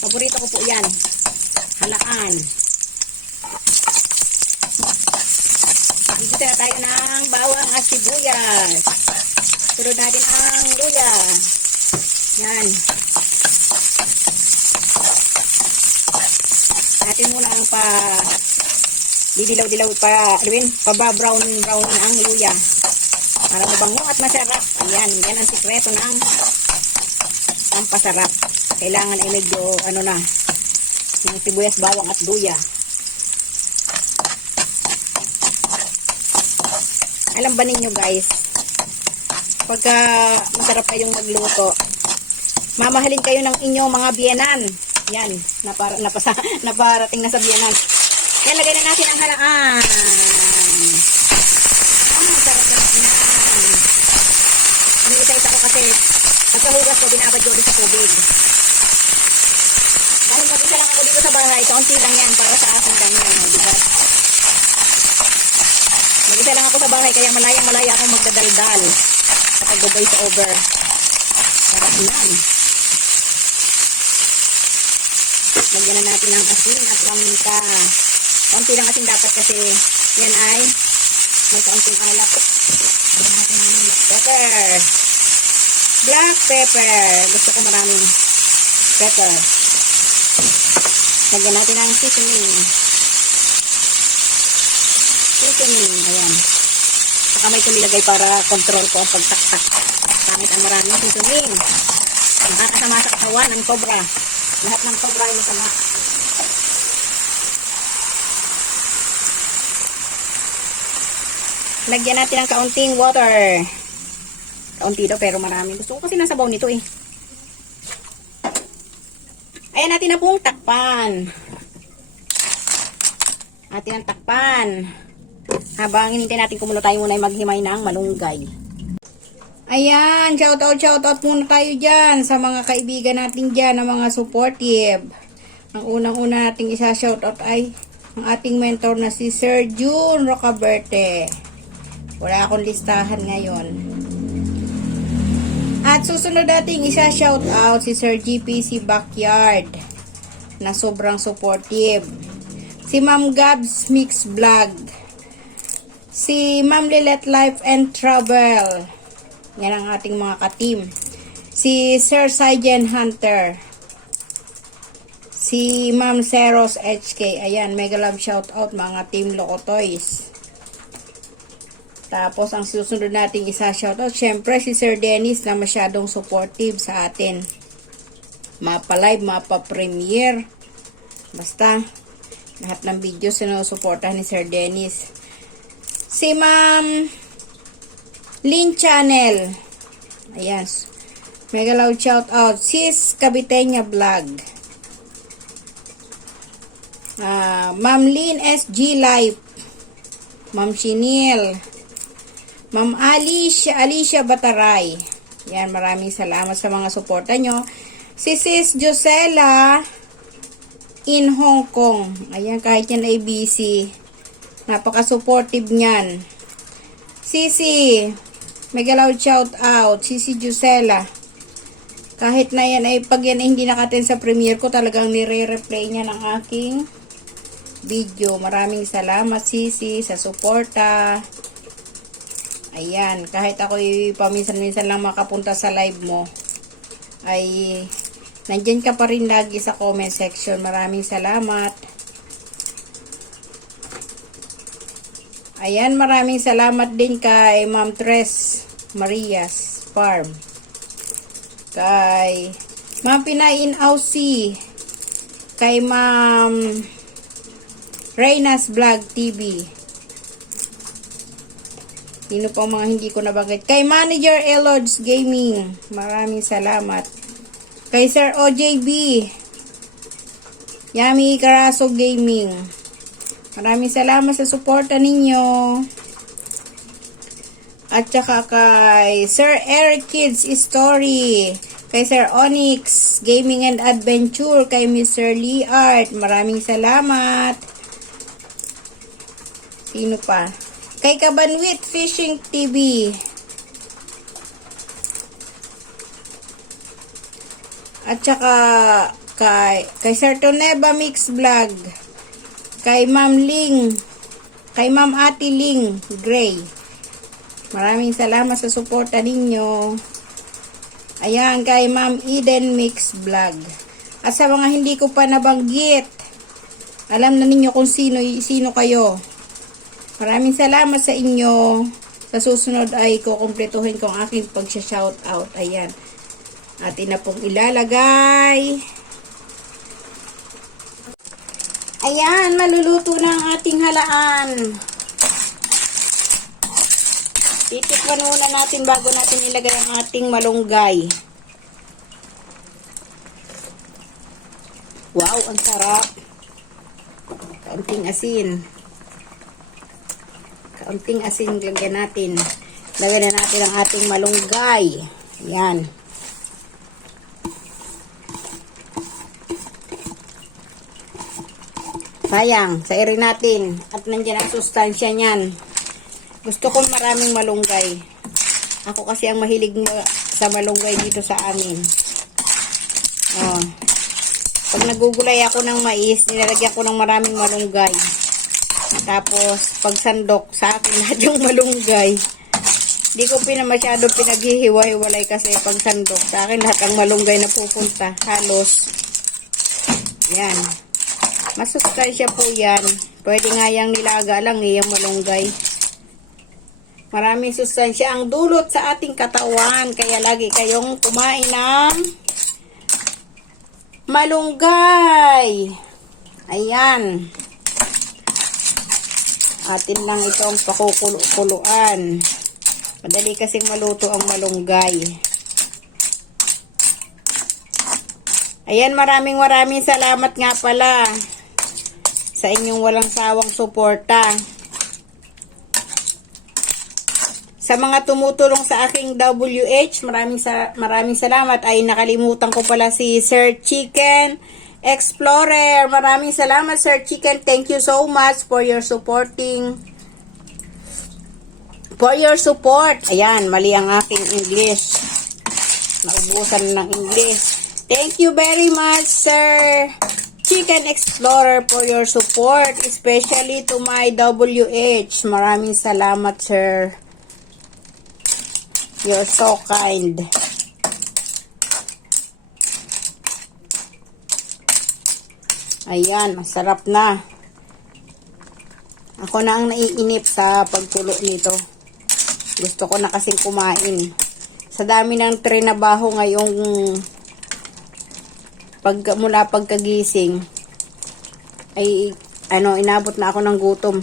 Paborito ko po yan. Halaan. Dito na tayo ng bawang at sibuyas. Sunod natin ang luya. Yan. Natin muna ang didilaw-dilaw pa-brown ang luya. Para mabango at masarap. Ayan, yan ang sikreto ng pampasarap. Kailangan ay medyo yung sibuyas, bawang at luya. Alam ba ninyo guys, pagka masarap kayong magluto, mamahalin kayo ng inyong mga biyenan. Yan, naparating na sa biyenan. Kaya lagay na natin ang halaan. Sarap na natin yan. Isa-isa ko kasi pagkahugas ko, binabad ko sa tubig. Dahil mag-isa lang ako dito sa bahay, kaunti lang yan para sa akin lang yan. Diba? Mag-isa lang ako sa bahay, kaya malayang-malaya akong magdadaldal. Pag-go voice over. Sarap yan. Lagyan na natin ng asin at paminta. Kaunti lang asin dapat kasi yan ay may kaunting alap. Pepper. Black pepper. Gusto ko maraming pepper. Lagyan natin ng seasoning. Ayan. Saka may tumilagay para control ko ang pagtaktak. Pangit ang maraming seasoning. Nakakasama sa katawan ng cobra. Lahat ng cobra ay masama. Lagyan natin ng kaunting water. Kaunti daw pero marami. Gusto ko kasi nasabaw nito eh. Ayan natin na pong takpan. Atin ang takpan. Habang hinintay natin kumulo tayo muna ay maghimay ng malunggay. Ayan, shoutout muna tayo dyan sa mga kaibigan natin dyan, na mga supportive. Ang unang-una nating isa-shoutout ay ang ating mentor na si Sir June Rocaberte. Wala akong listahan ngayon. At susunod nating isa-shoutout si Sir GPC Backyard na sobrang supportive. Si Ma'am Gabs Mix Vlog. Si Ma'am Lilet Life and Travel. Yan ang ating mga ka-team. Si Sir Saijen Hunter. Si Ma'am Seros HK. Ayan, mega love shout out mga team Locotoys. Tapos ang susunod nating isa shout out, syempre si Sir Dennis na masyadong supportive sa atin. Mapa-live, mapa-premiere. Basta, lahat ng videos sinusuportahan ni Sir Dennis. Si Ma'am Lin Channel. Ayan. Mega loud shout out. Sis Kabitenya Vlog. Ma'am Lin SG Life. Ma'am Chinil. Ma'am Alicia Bataray. Yan, maraming salamat sa mga suporta nyo. Si Sis Josela in Hong Kong. Ayan, kahit yan ay busy. Napaka-supportive niyan. Sisi, mega loud shout out. Sisi Josela. Kahit na yan ay pag yan ay hindi nakaten sa premiere ko, talagang nire-replay niya ng aking video. Maraming salamat Sisi sa suporta. Ayan, kahit ako paminsan-minsan lang makapunta sa live mo, ay nandyan ka pa rin lagi sa comment section. Maraming salamat. Ayan, maraming salamat din kay Ma'am Tres Marias Farm. Kay Ma'am Pinay in Aussie. Kay Ma'am Reyna's Vlog TV. Sino pa mga hindi ko nabanggit? Kay Manager Elods Gaming. Maraming salamat. Kay Sir OJB. Yami Caraso Gaming. Maraming salamat sa suporta ninyo. At saka kay Sir Eric Kids Story. Kay Sir Onyx Gaming and Adventure. Kay Mr. Lee Art. Maraming salamat. Sino pa? Kay Kabanwit Fishing TV. At saka kay Sir Toneba Mix Vlog, kay Ma'am Ling, kay Ma'am Ate Ling Gray. Maraming salamat sa suporta ninyo. Ayan, kay Ma'am Eden Mix Vlog. At sa mga hindi ko pa nabanggit, alam na ninyo kung sino kayo. Maraming salamat sa inyo. Sa susunod ay kukumpletuhin ko ang aking pag-shoutout. Ayan. Atin na pong ilalagay. Ayan, maluluto na ang ating halaan. Titikman muna natin bago natin ilagay ang ating malunggay. Wow, ang sarap. Kaunting asin. Kaunting asin lagyan natin. Lagyan na natin ang ating malunggay. Ayan. Sayang, sairin natin. At nandiyan ang sustansya niyan. Gusto ko maraming malunggay. Ako kasi ang mahilig sa malunggay dito sa amin. Oh. Pag nagugulay ako ng mais, nilalagyan ko ng maraming malunggay. Tapos, pag sandok, sa akin lahat yung malunggay. Hindi ko masyado pinaghihiwa-hiwalay kasi pag sandok, sa akin lahat ang malunggay na pupunta. Halos. Yan. Masustansya po yan. Pwede nga yung nilaga lang yung malunggay. Maraming sustansya ang dulot sa ating katawan. Kaya lagi kayong kumain ng malunggay. Ayan. Atin lang itong pakukuluan. Madali kasing maluto ang malunggay. Ayan, maraming salamat nga pala sa inyong walang sawang suporta. Sa mga tumutulong sa aking WH, maraming salamat. Ay nakalimutan ko pala si Sir Chicken Explorer. Maraming salamat, Sir Chicken. Thank you so much for your support. Ayan, mali ang aking English. Naubusan ng English. Thank you very much, Sir Chicken Explorer, for your support, especially to my WH. Maraming salamat, sir. You're so kind. Ayan, masarap na. Ako na ang naiinip sa pagkulo nito. Gusto ko na kasing kumain. Sa dami ng trinabaho ngayong mula pagkagising ay inabot na ako ng gutom.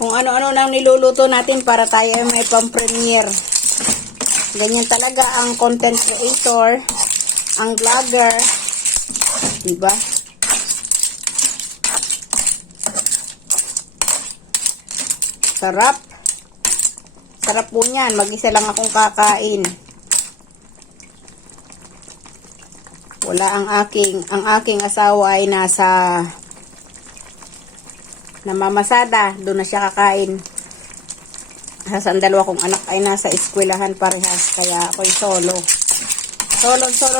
Kung ano-ano nang niluluto natin para tayo ay may pang-premiere. Ganyan talaga ang content creator, ang vlogger, diba? Sarap. Sarap po niyan. Mag-isa lang akong kakain. Wala ang aking asawa ay nasa namamasada, doon na siya kakain. Sa dalawa kong anak ay nasa eskwelahan parehas, kaya ako'y solo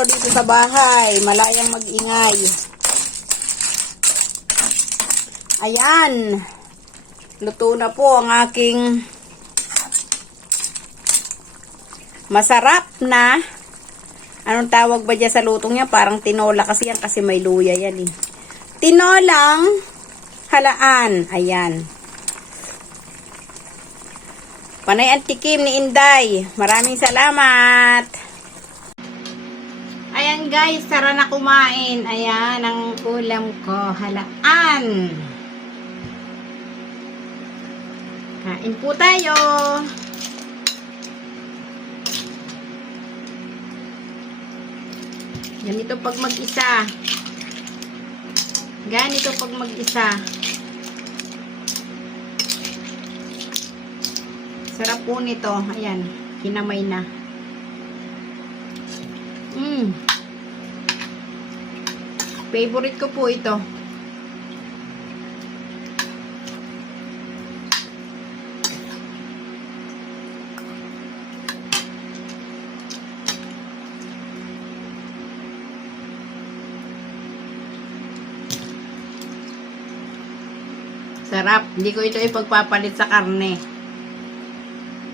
dito sa bahay, malayang mag-ingay. Ayan, luto na po ang aking masarap na, anong tawag ba dyan sa lutong niya? Parang tinola kasi yan, kasi may luya yan eh. Tinolang halaan. Ayan. Panay ang tikim ni Inday. Maraming salamat. Ayan guys, tara na kumain. Ayan ang ulam ko. Halaan. Kain po tayo. Ganito pag mag-isa. Ganito pag mag-isa. Sarap po nito. Ayan. Kinamay na. Favorite ko po ito. Sarap. Hindi ko ito ipagpapalit sa karne.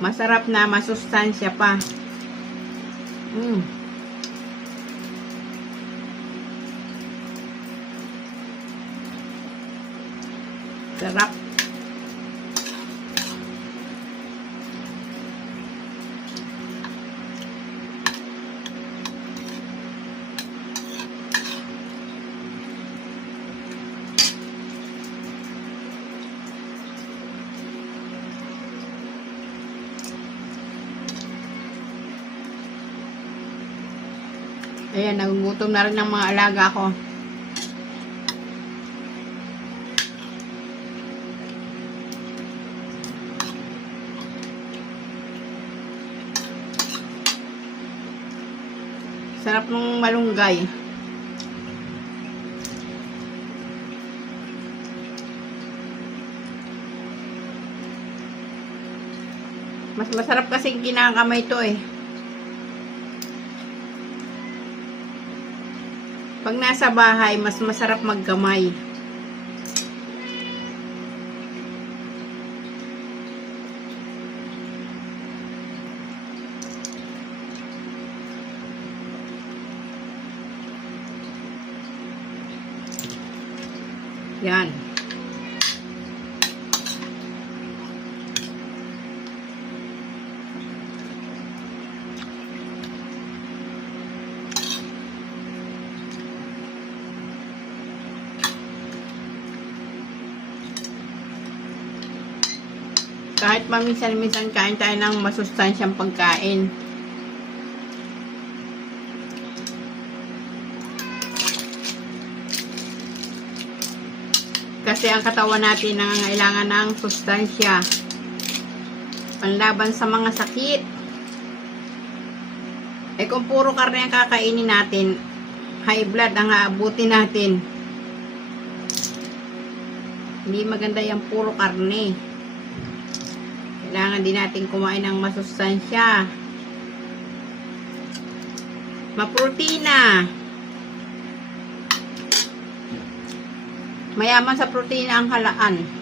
Masarap na, masustansya pa. Sarap. Ayan, nagugutom na rin ng mga alaga ko. Sarap ng malunggay. Mas masarap kasi kinakamay to eh. Pag nasa bahay, mas masarap magkamay. Yan. Kahit paminsan-minsan kain tayo ng masustansyang pagkain. Kasi ang katawan natin nangangailangan ng sustansya. Panlaban sa mga sakit. Eh kung puro karne ang kakainin natin, high blood ang aabutin natin. Hindi maganda yung puro karne. Kailangan din natin kumain ng masustansya. Maprotina. Mayaman sa protina ang halaan.